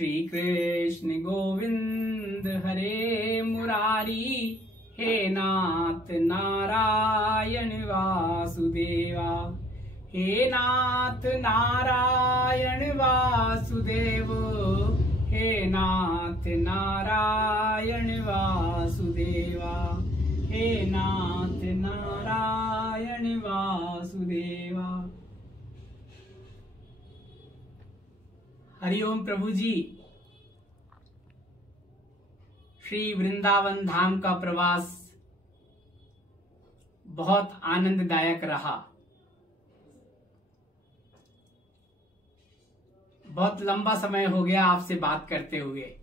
श्री कृष्ण गोविंद हरे मुरारी, हे नाथ नारायण वासुदेवा, हे नाथ नारायण वासुदेव, हे नाथ नारायण वासुदेवा, हे नाथ नारायण वासुदेवा। हरिओम प्रभु जी। श्री वृंदावन धाम का प्रवास बहुत आनंददायक रहा। बहुत लंबा समय हो गया आपसे बात करते हुए।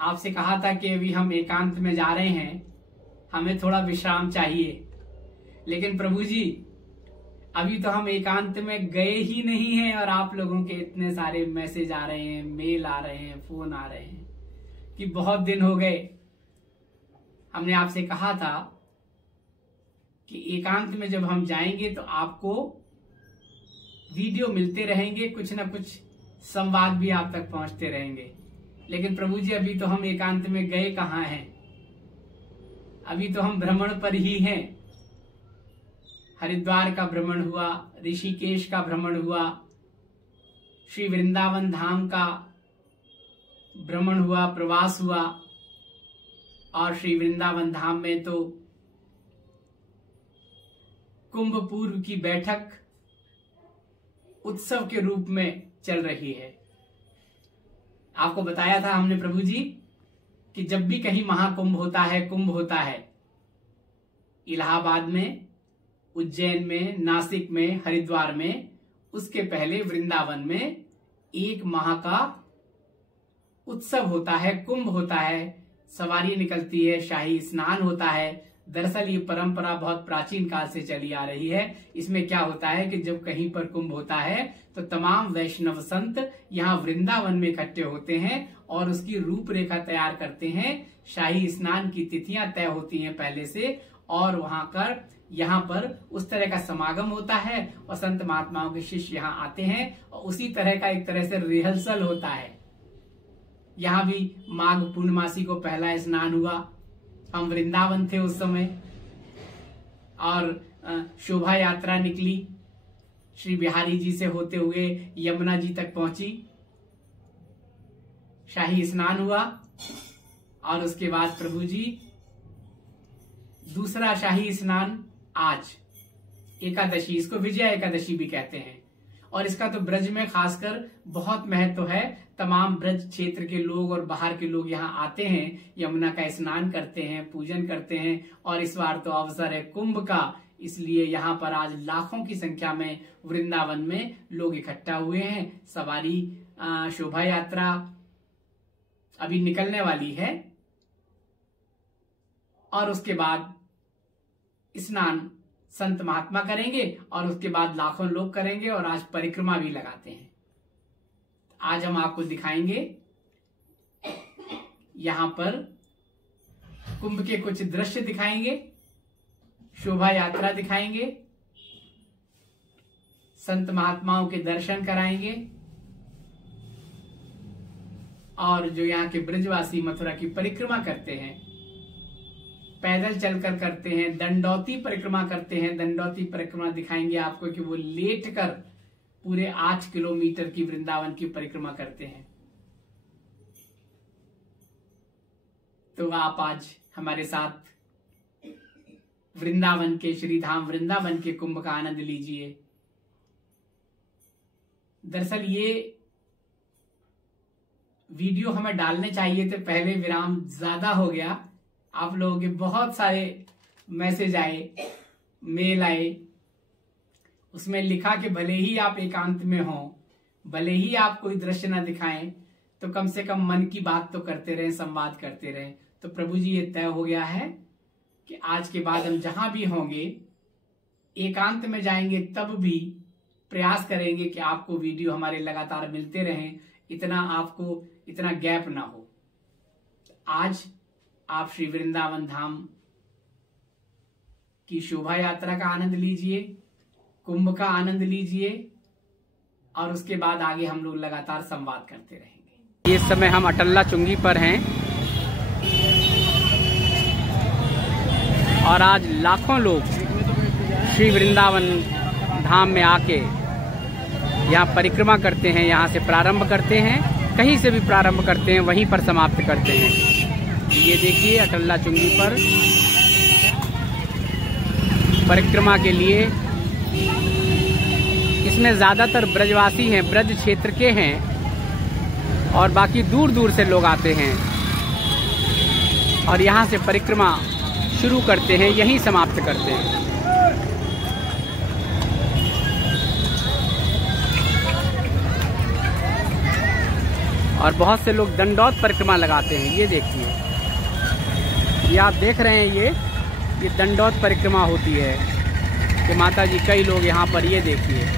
आपसे कहा था कि अभी हम एकांत में जा रहे हैं, हमें थोड़ा विश्राम चाहिए, लेकिन प्रभु जी अभी तो हम एकांत में गए ही नहीं हैं और आप लोगों के इतने सारे मैसेज आ रहे हैं, मेल आ रहे हैं, फोन आ रहे हैं कि बहुत दिन हो गए। हमने आपसे कहा था कि एकांत में जब हम जाएंगे तो आपको वीडियो मिलते रहेंगे, कुछ ना कुछ संवाद भी आप तक पहुंचते रहेंगे। लेकिन प्रभु जी अभी तो हम एकांत में गए कहाँ हैं, अभी तो हम भ्रमण पर ही हैं। हरिद्वार का भ्रमण हुआ, ऋषिकेश का भ्रमण हुआ, श्री वृंदावन धाम का भ्रमण हुआ, प्रवास हुआ, और श्री वृंदावन धाम में तो कुंभ पूर्व की बैठक उत्सव के रूप में चल रही है। आपको बताया था हमने प्रभु जी कि जब भी कहीं महाकुंभ होता है, कुंभ होता है, इलाहाबाद में, उज्जैन में, नासिक में, हरिद्वार में, उसके पहले वृंदावन में 1 माह का उत्सव होता है, कुंभ होता है, सवारी निकलती है, शाही स्नान होता है। दरअसल ये परंपरा बहुत प्राचीन काल से चली आ रही है। इसमें क्या होता है कि जब कहीं पर कुंभ होता है तो तमाम वैष्णव संत यहाँ वृंदावन में इकट्ठे होते हैं और उसकी रूपरेखा तैयार करते हैं। शाही स्नान की तिथियां तय होती हैं पहले से, और यहाँ पर उस तरह का समागम होता है और संत महात्माओं के शिष्य यहाँ आते हैं और उसी तरह का एक तरह से रिहर्सल होता है। यहाँ भी माघ पूर्णमासी को पहला स्नान हुआ। हम वृंदावन थे उस समय और शोभा यात्रा निकली, श्री बिहारी जी से होते हुए यमुना जी तक पहुंची, शाही स्नान हुआ और उसके बाद प्रभु जी दूसरा शाही स्नान आज एकादशी, इसको विजया एकादशी भी कहते हैं, और इसका तो ब्रज में खासकर बहुत महत्व है। तमाम ब्रज क्षेत्र के लोग और बाहर के लोग यहाँ आते हैं, यमुना का स्नान करते हैं, पूजन करते हैं, और इस बार तो अवसर है कुंभ का, इसलिए यहाँ पर आज लाखों की संख्या में वृंदावन में लोग इकट्ठा हुए हैं। सवारी शोभा यात्रा अभी निकलने वाली है और उसके बाद स्नान संत महात्मा करेंगे और उसके बाद लाखों लोग करेंगे, और आज परिक्रमा भी लगाते हैं। आज हम आपको दिखाएंगे यहां पर कुंभ के कुछ दृश्य दिखाएंगे, शोभा यात्रा दिखाएंगे, संत महात्माओं के दर्शन कराएंगे, और जो यहाँ के ब्रजवासी मथुरा की परिक्रमा करते हैं, पैदल चलकर करते हैं, दंडौती परिक्रमा करते हैं, दंडौती परिक्रमा दिखाएंगे आपको कि वो लेट कर पूरे 8 किलोमीटर की वृंदावन की परिक्रमा करते हैं। तो आप आज हमारे साथ वृंदावन के श्रीधाम वृंदावन के कुंभ का आनंद लीजिए। दरअसल ये वीडियो हमें डालने चाहिए थे, पहले विराम ज्यादा हो गया। आप लोगों के बहुत सारे मैसेज आए, मेल आए, उसमें लिखा कि भले ही आप एकांत में हो, भले ही आप कोई दृश्य ना दिखाएं, तो कम से कम मन की बात तो करते रहें, संवाद करते रहें। तो प्रभु जी ये तय हो गया है कि आज के बाद हम जहां भी होंगे, एकांत में जाएंगे, तब भी प्रयास करेंगे कि आपको वीडियो हमारे लगातार मिलते रहें, इतना गैप ना हो। आज आप श्री वृंदावन धाम की शोभा यात्रा का आनंद लीजिए, कुंभ का आनंद लीजिए, और उसके बाद आगे हम लोग लगातार संवाद करते रहेंगे। इस समय हम अटल्ला चुंगी पर हैं और आज लाखों लोग श्री वृंदावन धाम में आके यहाँ परिक्रमा करते हैं। यहाँ से प्रारंभ करते हैं, कहीं से भी प्रारंभ करते हैं, वहीं पर समाप्त करते हैं। ये देखिए अटल्ला चुंगी पर परिक्रमा के लिए इसमें ज़्यादातर ब्रजवासी हैं, ब्रज क्षेत्र के हैं और बाकी दूर दूर से लोग आते हैं और यहाँ से परिक्रमा शुरू करते हैं, यहीं समाप्त करते हैं। और बहुत से लोग दंडौत परिक्रमा लगाते हैं। ये देखिए, ये आप देख रहे हैं, ये दंडौत परिक्रमा होती है कि माता जी कई लोग यहाँ पर, ये देखिए,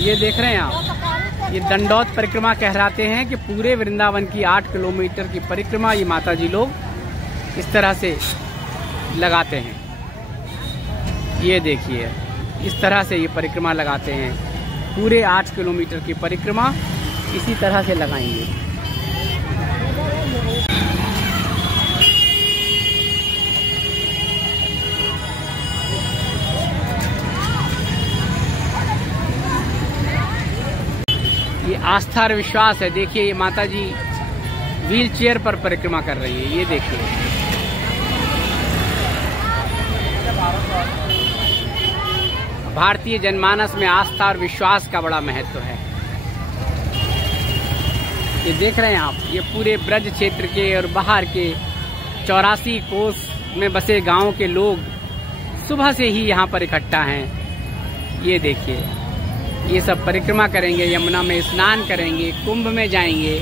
ये देख रहे हैं आप, ये दंडौत परिक्रमा कहलाते हैं कि पूरे वृंदावन की 8 किलोमीटर की परिक्रमा ये माता जी लोग इस तरह से लगाते हैं। ये देखिए, इस तरह से ये परिक्रमा लगाते हैं, पूरे 8 किलोमीटर की परिक्रमा इसी तरह से लगाएंगे। ये आस्था और विश्वास है। देखिए ये माता जी व्हील चेयर पर परिक्रमा कर रही है। ये देखिए, भारतीय जनमानस में आस्था और विश्वास का बड़ा महत्व है। ये देख रहे हैं आप, ये पूरे ब्रज क्षेत्र के और बाहर के 84 कोस में बसे गांव के लोग सुबह से ही यहाँ पर इकट्ठा हैं। ये देखिए, ये सब परिक्रमा करेंगे, यमुना में स्नान करेंगे, कुंभ में जाएंगे।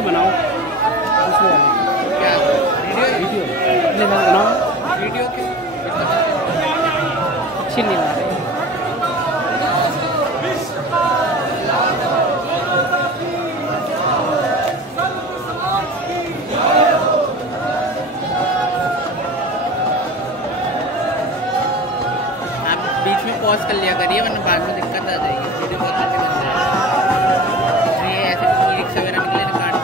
से बनाओ दूसरे वाले क्या वीडियो अपने साथ बनाओ वीडियो के अच्छी नहीं आ रही। बीच में पॉज कर लिया करिए वरना बाद में दिक्कत आ जाएगी वीडियो बहुत लंबी बन जाएगी। इसलिए ऐसे कोई रिक्शा वगैरह निकले ना काट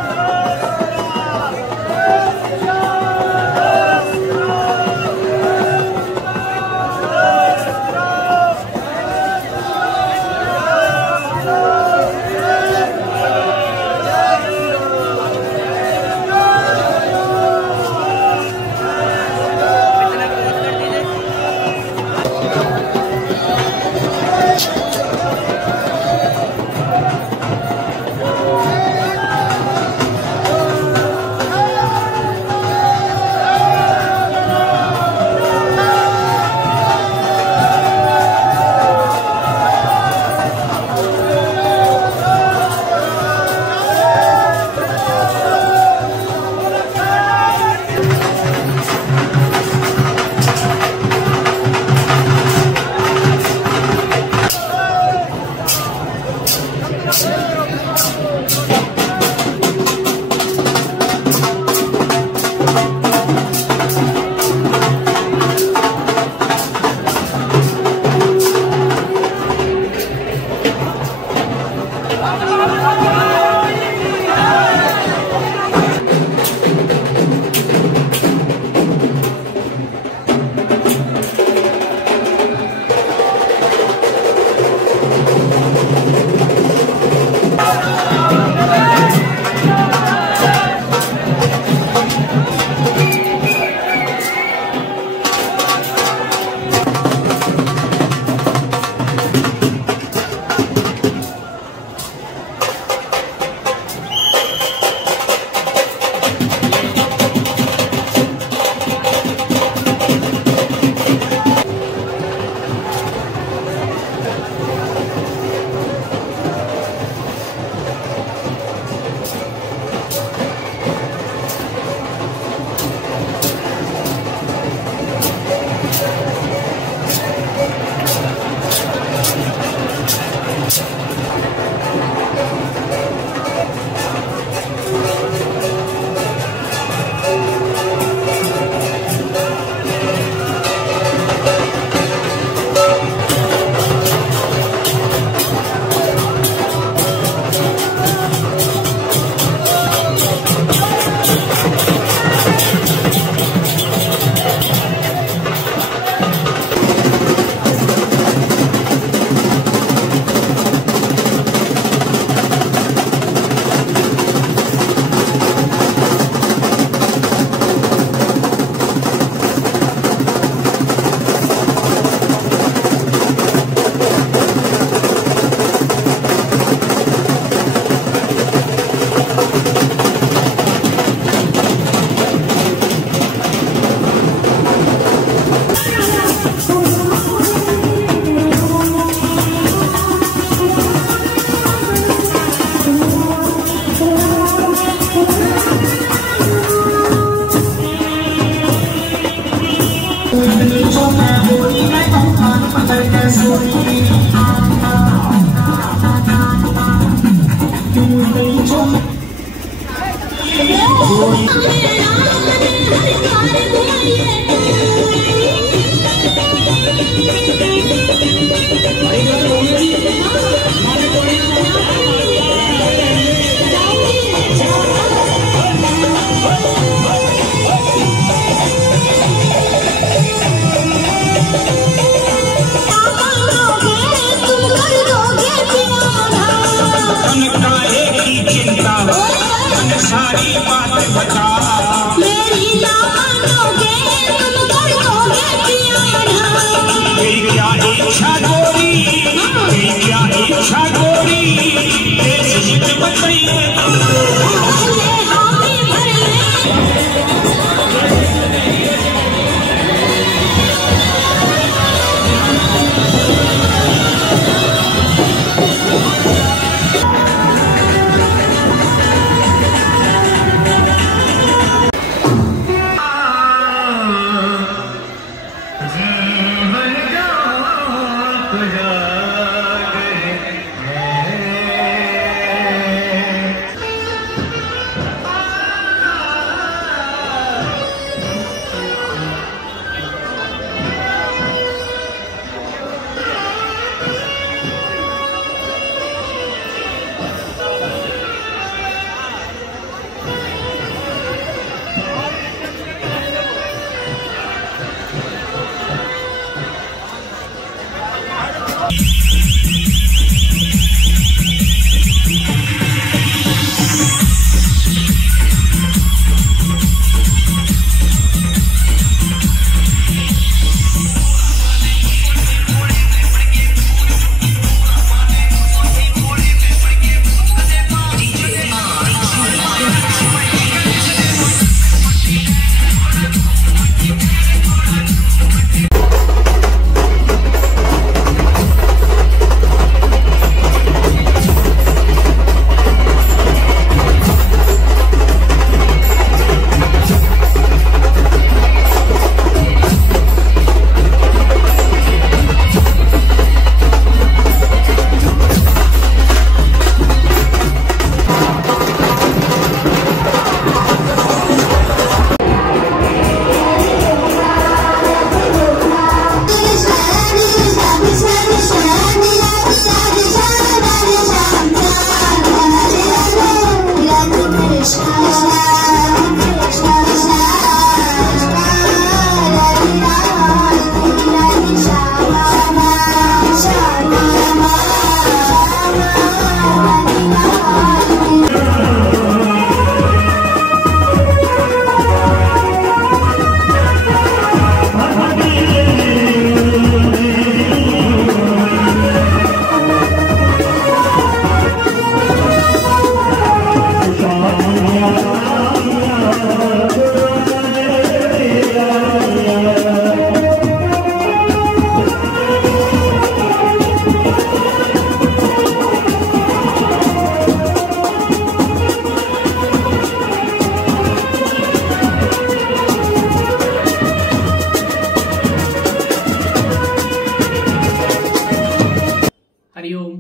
हरिओम।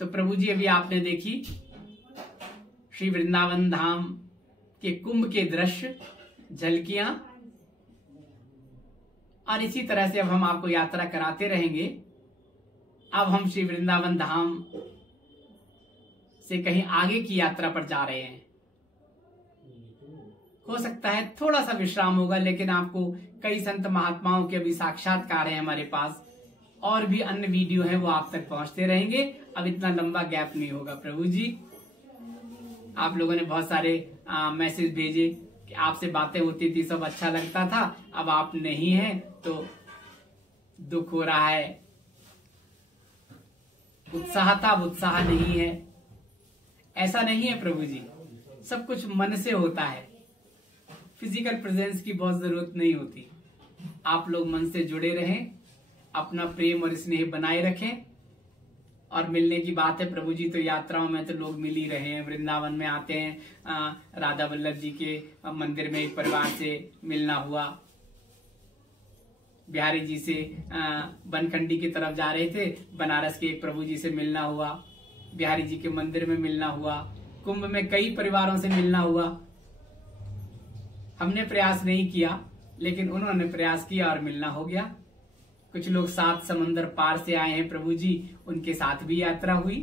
तो प्रभु जी अभी आपने देखी श्री वृंदावन धाम के कुंभ के दृश्य, झलकियां, और इसी तरह से अब हम आपको यात्रा कराते रहेंगे। अब हम श्री वृंदावन धाम से कहीं आगे की यात्रा पर जा रहे हैं। हो सकता है थोड़ा सा विश्राम होगा, लेकिन आपको कई संत महात्माओं के अभी साक्षात्कार है हमारे पास, और भी अन्य वीडियो हैं वो आप तक पहुंचते रहेंगे। अब इतना लंबा गैप नहीं होगा। प्रभु जी आप लोगों ने बहुत सारे मैसेज भेजे कि आपसे बातें होती थी, सब अच्छा लगता था, अब आप नहीं हैं तो दुख हो रहा है। उत्साह था, अब उत्साह नहीं है। ऐसा नहीं है प्रभु जी, सब कुछ मन से होता है। फिजिकल प्रेजेंस की बहुत जरूरत नहीं होती। आप लोग मन से जुड़े रहें, अपना प्रेम और स्नेह बनाए रखें। और मिलने की बात है प्रभु जी, तो यात्राओं में तो लोग मिल ही रहे हैं। वृंदावन में आते हैं, राधा वल्लभ जी के मंदिर में एक परिवार से मिलना हुआ। बिहारी जी से बनखंडी की तरफ जा रहे थे, बनारस के एक प्रभु जी से मिलना हुआ, बिहारी जी के मंदिर में मिलना हुआ, कुंभ में कई परिवारों से मिलना हुआ। हमने प्रयास नहीं किया, लेकिन उन्होंने प्रयास किया और मिलना हो गया। कुछ लोग 7 समंदर पार से आए हैं प्रभु जी, उनके साथ भी यात्रा हुई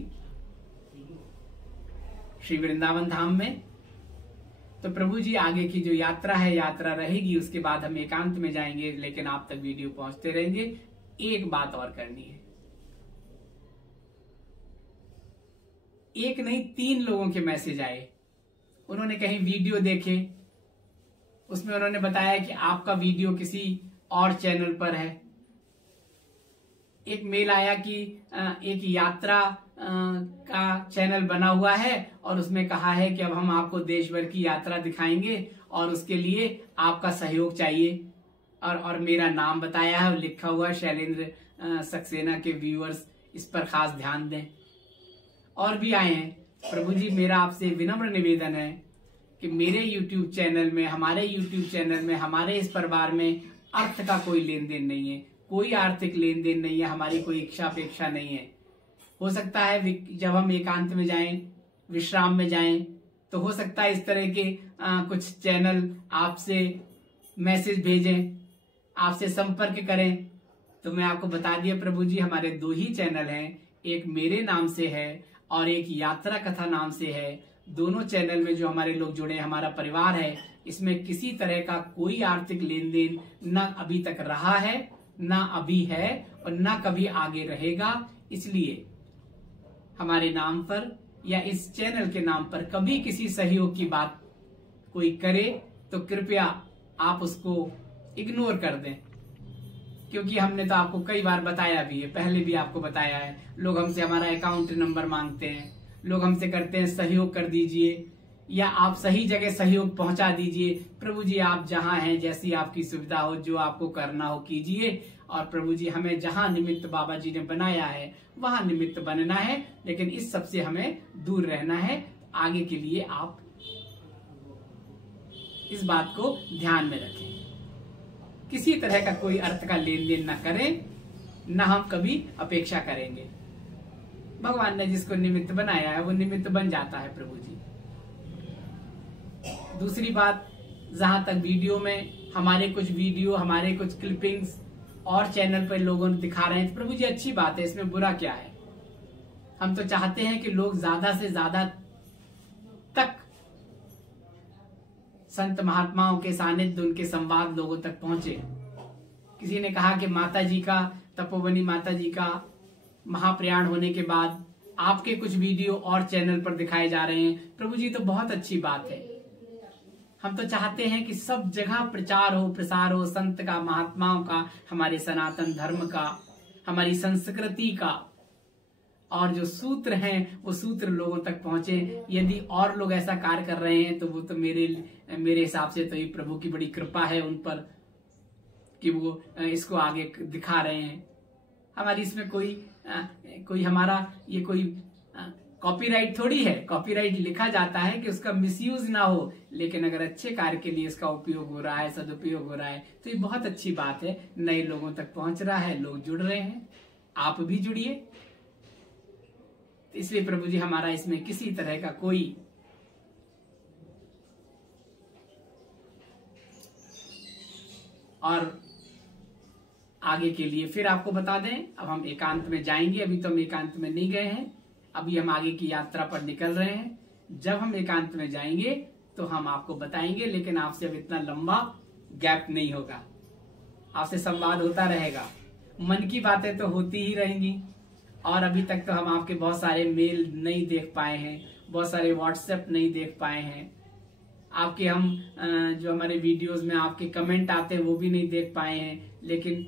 श्री वृंदावन धाम में। तो प्रभु जी आगे की जो यात्रा है, यात्रा रहेगी, उसके बाद हम एकांत में जाएंगे, लेकिन आप तक वीडियो पहुंचते रहेंगे। एक बात और करनी है, एक नहीं 3 लोगों के मैसेज आए। उन्होंने कहीं वीडियो देखे, उसमें उन्होंने बताया कि आपका वीडियो किसी और चैनल पर है। एक मेल आया कि एक यात्रा का चैनल बना हुआ है और उसमें कहा है कि अब हम आपको देश भर की यात्रा दिखाएंगे और उसके लिए आपका सहयोग चाहिए। और मेरा नाम बताया है, लिखा हुआ शैलेंद्र सक्सेना के व्यूअर्स इस पर खास ध्यान दें। और भी आए हैं। प्रभु जी मेरा आपसे विनम्र निवेदन है कि मेरे YouTube चैनल में, हमारे YouTube चैनल में, हमारे इस परिवार में अर्थ का कोई लेन देन नहीं है। कोई आर्थिक लेन देन नहीं है, हमारी कोई इच्छा अपेक्षा नहीं है। हो सकता है जब हम एकांत में जाएं, विश्राम में जाएं, तो हो सकता है इस तरह के कुछ चैनल आपसे मैसेज भेजें, आपसे संपर्क करें। तो मैं आपको बता दिया प्रभु जी, हमारे 2 ही चैनल हैं, एक मेरे नाम से है और एक यात्रा कथा नाम से है। दोनों चैनल में जो हमारे लोग जुड़े हैं, हमारा परिवार है, इसमें किसी तरह का कोई आर्थिक लेन देन न अभी तक रहा है, न अभी है और न कभी आगे रहेगा। इसलिए हमारे नाम पर या इस चैनल के नाम पर कभी किसी सहयोग की बात कोई करे तो कृपया आप उसको इग्नोर कर दें, क्योंकि हमने तो आपको कई बार बताया भी है, पहले भी आपको बताया है। लोग हमसे हमारा अकाउंट नंबर मांगते हैं, लोग हमसे करते हैं सहयोग कर दीजिए या आप सही जगह सहयोग पहुंचा दीजिए। प्रभु जी आप जहां हैं, जैसी आपकी सुविधा हो, जो आपको करना हो कीजिए। और प्रभु जी हमें जहां निमित्त बाबा जी ने बनाया है वहां निमित्त बनना है, लेकिन इस सब से हमें दूर रहना है। आगे के लिए आप इस बात को ध्यान में रखें, किसी तरह का कोई अर्थ का लेन देन न करें, न हम कभी अपेक्षा करेंगे। भगवान ने जिसको निमित्त बनाया है वो निमित्त बन जाता है प्रभु जी। दूसरी बात, जहां तक वीडियो में हमारे कुछ क्लिपिंग्स और चैनल पर लोगों ने दिखा रहे हैं, तो प्रभु जी अच्छी बात है, इसमें बुरा क्या है। हम तो चाहते हैं कि लोग ज्यादा से ज्यादा तक संत महात्माओं के सानिध्य, उनके संवाद लोगों तक पहुंचे। किसी ने कहा कि माता जी का, तपोवनी माता जी का महाप्रयाण होने के बाद आपके कुछ वीडियो और चैनल पर दिखाए जा रहे हैं। प्रभु जी तो बहुत अच्छी बात है। हम तो चाहते हैं कि सब जगह प्रचार हो, प्रसार हो संत का, महात्माओं का, हमारे सनातन धर्म का, हमारी संस्कृति का, और जो सूत्र हैं वो सूत्र लोगों तक पहुंचे। यदि और लोग ऐसा कार्य कर रहे हैं तो वो तो मेरे हिसाब से तो ये प्रभु की बड़ी कृपा है उन पर कि वो इसको आगे दिखा रहे हैं। हमारी इसमें कोई हमारा ये कोई कॉपीराइट थोड़ी है। कॉपीराइट लिखा जाता है कि उसका मिसयूज ना हो, लेकिन अगर अच्छे कार्य के लिए इसका उपयोग हो रहा है, सदुपयोग हो रहा है, तो ये बहुत अच्छी बात है। नए लोगों तक पहुंच रहा है, लोग जुड़ रहे हैं, आप भी जुड़िए। इसलिए प्रभु जी हमारा इसमें किसी तरह का कोई और आगे के लिए फिर आपको बता दें, अब हम एकांत में जाएंगे। अभी तो हम एकांत में नहीं गए हैं, अभी हम आगे की यात्रा पर निकल रहे हैं। जब हम एकांत में जाएंगे तो हम आपको बताएंगे, लेकिन आपसे अब इतना लंबा गैप नहीं होगा, आपसे संवाद होता रहेगा। मन की बातें तो होती ही रहेंगी, और अभी तक तो हम आपके बहुत सारे मेल नहीं देख पाए हैं, बहुत सारे व्हाट्सएप नहीं देख पाए हैं, आपके हम जो हमारे वीडियोस में आपके कमेंट आते हैं वो भी नहीं देख पाए हैं। लेकिन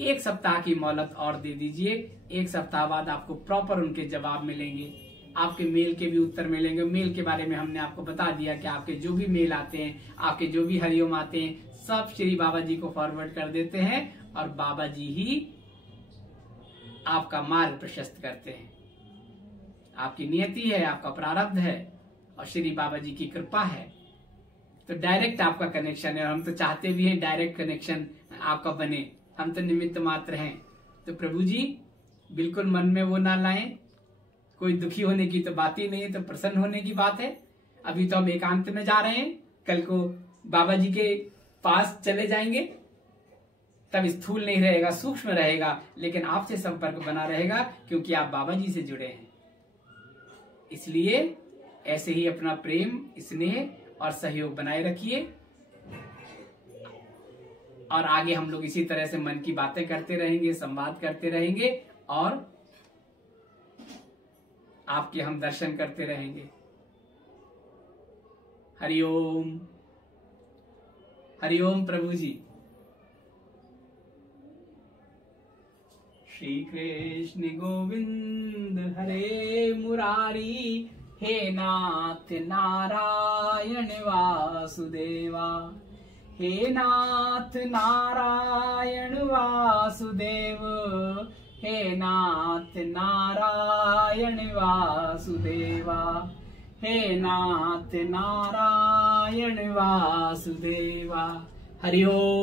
1 सप्ताह की मोहलत और दे दीजिए, 1 सप्ताह बाद आपको प्रॉपर उनके जवाब मिलेंगे, आपके मेल के भी उत्तर मिलेंगे। मेल के बारे में हमने आपको बता दिया कि आपके जो भी मेल आते हैं, आपके जो भी हरिओम आते हैं, सब श्री बाबा जी को फॉरवर्ड कर देते हैं और बाबा जी ही आपका मार्ग प्रशस्त करते हैं। आपकी नियति है, आपका प्रारब्ध है और श्री बाबा जी की कृपा है, तो डायरेक्ट आपका कनेक्शन है। और हम तो चाहते भी हैं डायरेक्ट कनेक्शन आपका बने, हम तो निमित्त मात्र हैं। तो प्रभु जी बिल्कुल मन में वो ना लाएं, कोई दुखी होने की तो बात ही नहीं है, तो प्रसन्न होने की बात है। अभी तो हम एकांत में जा रहे हैं, कल को बाबा जी के पास चले जाएंगे, तब स्थूल नहीं रहेगा, सूक्ष्म रहेगा, लेकिन आपसे संपर्क बना रहेगा क्योंकि आप बाबा जी से जुड़े हैं। इसलिए ऐसे ही अपना प्रेम, स्नेह और सहयोग बनाए रखिए, और आगे हम लोग इसी तरह से मन की बातें करते रहेंगे, संवाद करते रहेंगे और आपके हम दर्शन करते रहेंगे। हरिओम, हरिओम प्रभु जी। श्री कृष्ण गोविंद हरे मुरारी, हे नाथ नारायण वासुदेवा, हे नाथ नारायण वासुदेव, हे नाथ नारायण वासुदेवा, हे नाथ नारायण वासुदेवा। हरि ओम।